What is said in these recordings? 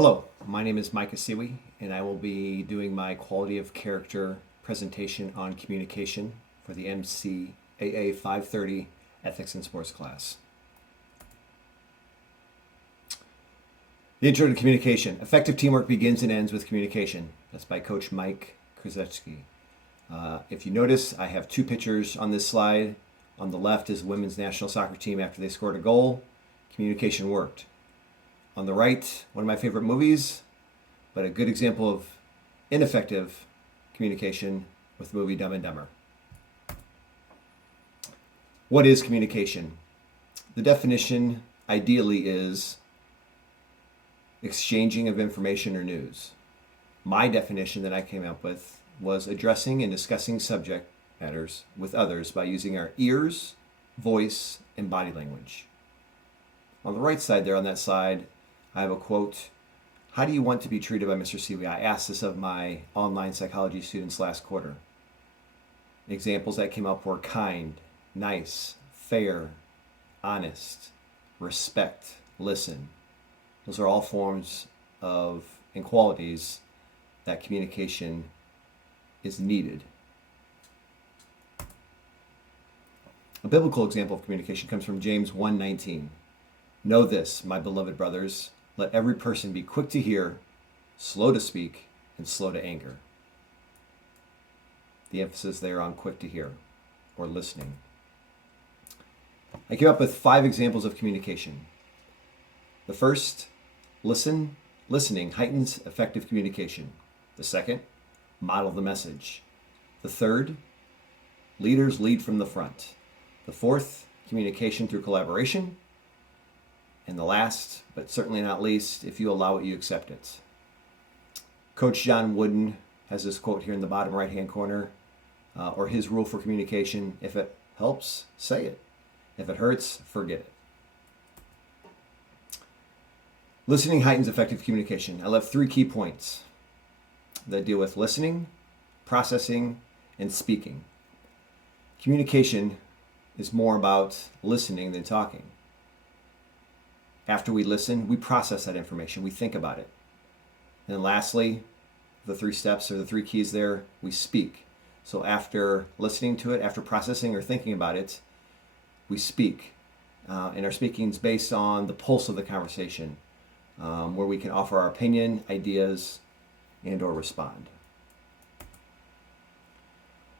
Hello, my name is Micah Siwi, and I will be doing my quality of character presentation on communication for the MCAA 530 Ethics in Sports class. The Intro to Communication. Effective teamwork begins and ends with communication. That's by Coach Mike Krzyzewski. If you notice, I have two pictures on this slide. On the left is the women's national soccer team after they scored a goal. Communication worked. On the right, one of my favorite movies, but a good example of ineffective communication with the movie Dumb and Dumber. What is communication? The definition ideally is exchanging of information or news. My definition that I came up with was addressing and discussing subject matters with others by using our ears, voice, and body language. On the right side there on that slide, I have a quote. How do you want to be treated by Mr. Siwi? I asked this of my online psychology students last quarter. Examples that came up were kind, nice, fair, honest, respect, listen. Those are all forms of and qualities that communication is needed. A biblical example of communication comes from James 1:19. Know this, my beloved brothers, let every person be quick to hear, slow to speak, and slow to anger. The emphasis there on quick to hear or listening. I came up with 5 examples of communication. The first, listening heightens effective communication. The second, model the message. The third, leaders lead from the front. The fourth, communication through collaboration. And the last, but certainly not least, if you allow it, you accept it. Coach John Wooden has this quote here in the bottom right-hand corner, or his rule for communication: if it helps, say it. If it hurts, forget it. Listening heightens effective communication. I left 3 key points that deal with listening, processing, and speaking. Communication is more about listening than talking. After we listen, we process that information, we think about it. And then lastly, the 3 steps or the 3 keys there, we speak. So after listening to it, after processing or thinking about it, we speak. And our speaking is based on the pulse of the conversation, where we can offer our opinion, ideas, and or respond.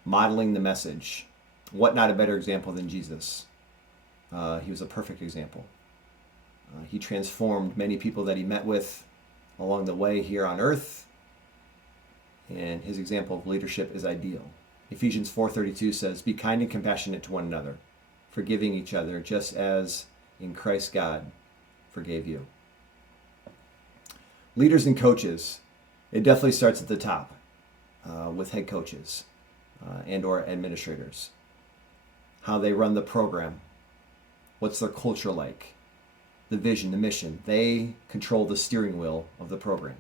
Modeling the message. What not a better example than Jesus? He was a perfect example. He transformed many people that he met with along the way here on earth, and his example of leadership is ideal. Ephesians 4:32 says, be kind and compassionate to one another, forgiving each other just as in Christ God forgave you. Leaders and coaches, it definitely starts at the top with head coaches and or administrators. How they run the program, what's their culture like, the vision, the mission. They control the steering wheel of the program.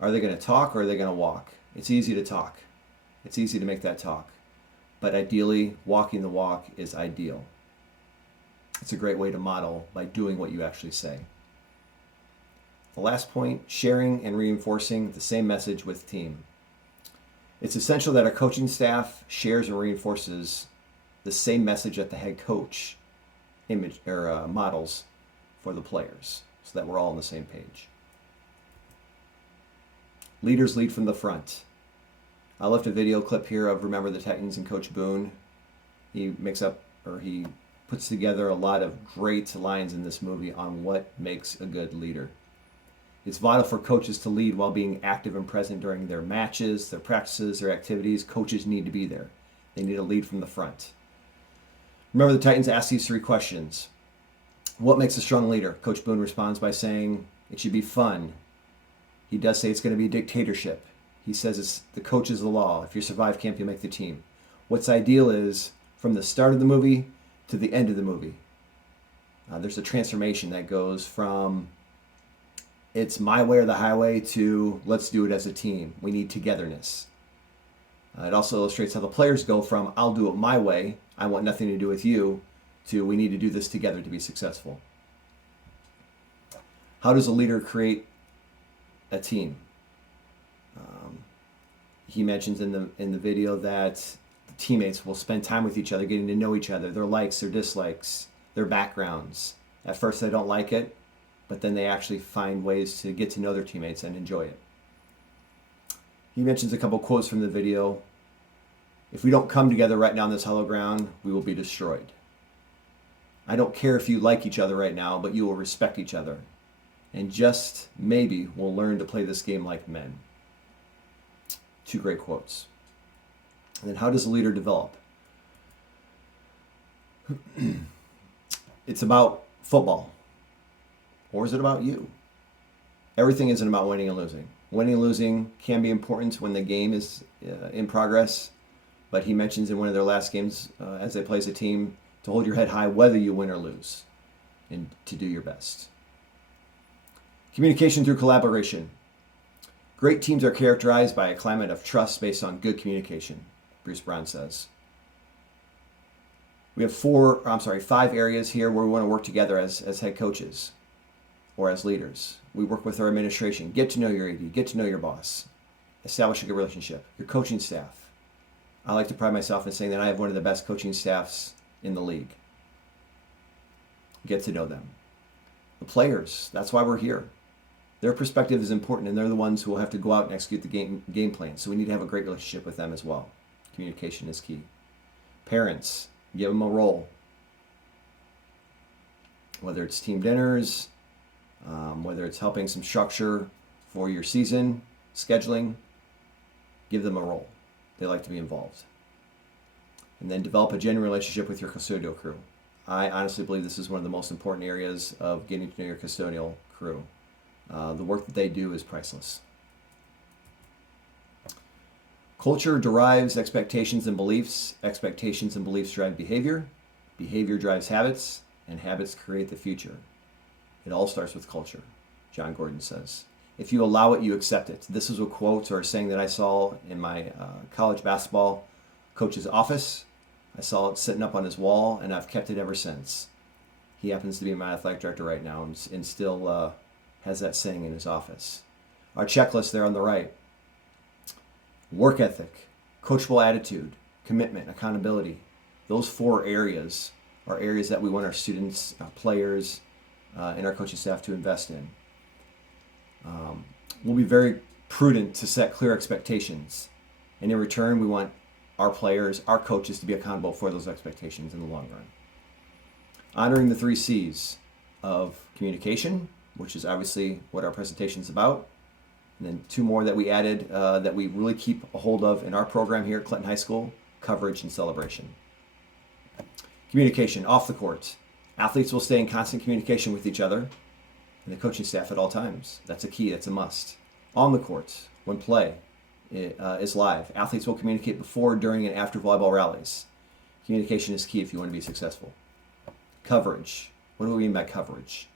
Are they going to talk or are they going to walk? It's easy to talk. It's easy to make that talk. But ideally, walking the walk is ideal. It's a great way to model by doing what you actually say. The last point, sharing and reinforcing the same message with team. It's essential that our coaching staff shares and reinforces the same message that the head coach models for the players, so that we're all on the same page. Leaders lead from the front. I left a video clip here of Remember the Titans and Coach Boone. He puts together a lot of great lines in this movie on what makes a good leader. It's vital for coaches to lead while being active and present during their matches, their practices, their activities. Coaches need to be there. They need to lead from the front. Remember the Titans asked these 3 questions. What makes a strong leader? Coach Boone responds by saying it should be fun. He does say it's going to be a dictatorship. He says it's the coach is the law. If you survive camp, you make the team. What's ideal is from the start of the movie to the end of the movie. There's a transformation that goes from it's my way or the highway to let's do it as a team. We need togetherness. It also illustrates how the players go from I'll do it my way, I want nothing to do with you, to we need to do this together to be successful. How does a leader create a team? He mentions in the video that the teammates will spend time with each other, getting to know each other, their likes, their dislikes, their backgrounds. At first they don't like it, but then they actually find ways to get to know their teammates and enjoy it. He mentions a couple quotes from the video. If we don't come together right now on this hollow ground, we will be destroyed. I don't care if you like each other right now, but you will respect each other. And just maybe we'll learn to play this game like men. Two great quotes. And then how does a leader develop? It's about football. Or is it about you? Everything isn't about winning and losing. Winning and losing can be important when the game is in progress, but he mentions in one of their last games as they play as a team to hold your head high whether you win or lose and to do your best. Communication through collaboration. Great teams are characterized by a climate of trust based on good communication, Bruce Brown says. We have 5 areas here where we want to work together as head coaches or as leaders. We work with our administration. Get to know your AD. Get to know your boss. Establish a good relationship. Your coaching staff. I like to pride myself in saying that I have one of the best coaching staffs in the league. Get to know them. The players. That's why we're here. Their perspective is important, and they're the ones who will have to go out and execute the game plan. So we need to have a great relationship with them as well. Communication is key. Parents. Give them a role. Whether it's team dinners, whether it's helping some structure for your season, scheduling, give them a role. They like to be involved. And then develop a genuine relationship with your custodial crew. I honestly believe this is one of the most important areas of getting to know your custodial crew. The work that they do is priceless. Culture derives expectations and beliefs. Expectations and beliefs drive behavior. Behavior drives habits, and habits create the future. It all starts with culture, John Gordon says. If you allow it, you accept it. This is a quote or a saying that I saw in my college basketball coach's office. I saw it sitting up on his wall, and I've kept it ever since. He happens to be my athletic director right now and still has that saying in his office. Our checklist there on the right. Work ethic, coachable attitude, commitment, accountability. Those 4 areas are areas that we want our students, our players, and our coaching staff to invest in. We'll be very prudent to set clear expectations. And in return, we want our players, our coaches to be accountable for those expectations in the long run. Honoring the 3 C's of communication, which is obviously what our presentation is about. And then 2 more that we added that we really keep a hold of in our program here at Clinton High School, coverage and celebration. Communication, off the court. Athletes will stay in constant communication with each other and the coaching staff at all times. That's a key, that's a must. On the court, when play is live, athletes will communicate before, during, and after volleyball rallies. Communication is key if you want to be successful. Coverage. What do we mean by coverage?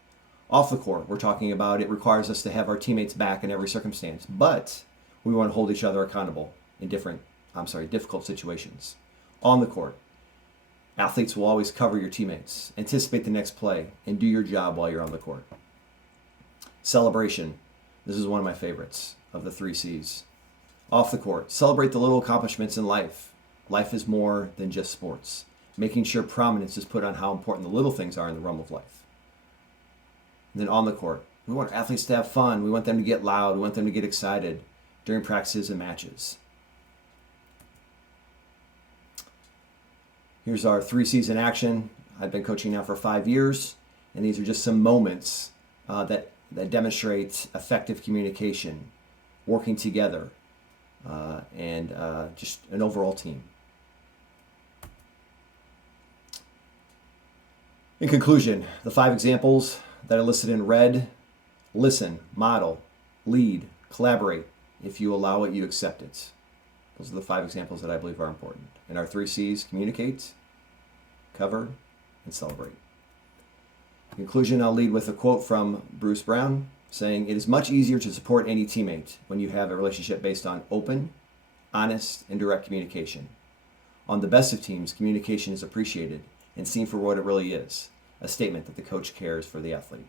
Off the court, we're talking about it requires us to have our teammates back in every circumstance, but we want to hold each other accountable in difficult situations. On the court, athletes will always cover your teammates, anticipate the next play, and do your job while you're on the court. Celebration. This is one of my favorites of the 3 C's. Off the court, celebrate the little accomplishments in life. Life is more than just sports. Making sure prominence is put on how important the little things are in the realm of life. And then on the court, we want athletes to have fun. We want them to get loud. We want them to get excited during practices and matches. Here's our 3 C's in action. I've been coaching now for 5 years, and these are just some moments that demonstrate effective communication, working together, and just an overall team. In conclusion, the 5 examples that are listed in red: listen, model, lead, collaborate. If you allow it, you accept it. Those are the 5 examples that I believe are important. And our 3 C's: communicate, cover, and celebrate. In conclusion, I'll lead with a quote from Bruce Brown saying, "It is much easier to support any teammate when you have a relationship based on open, honest, and direct communication. On the best of teams, communication is appreciated and seen for what it really is, a statement that the coach cares for the athlete."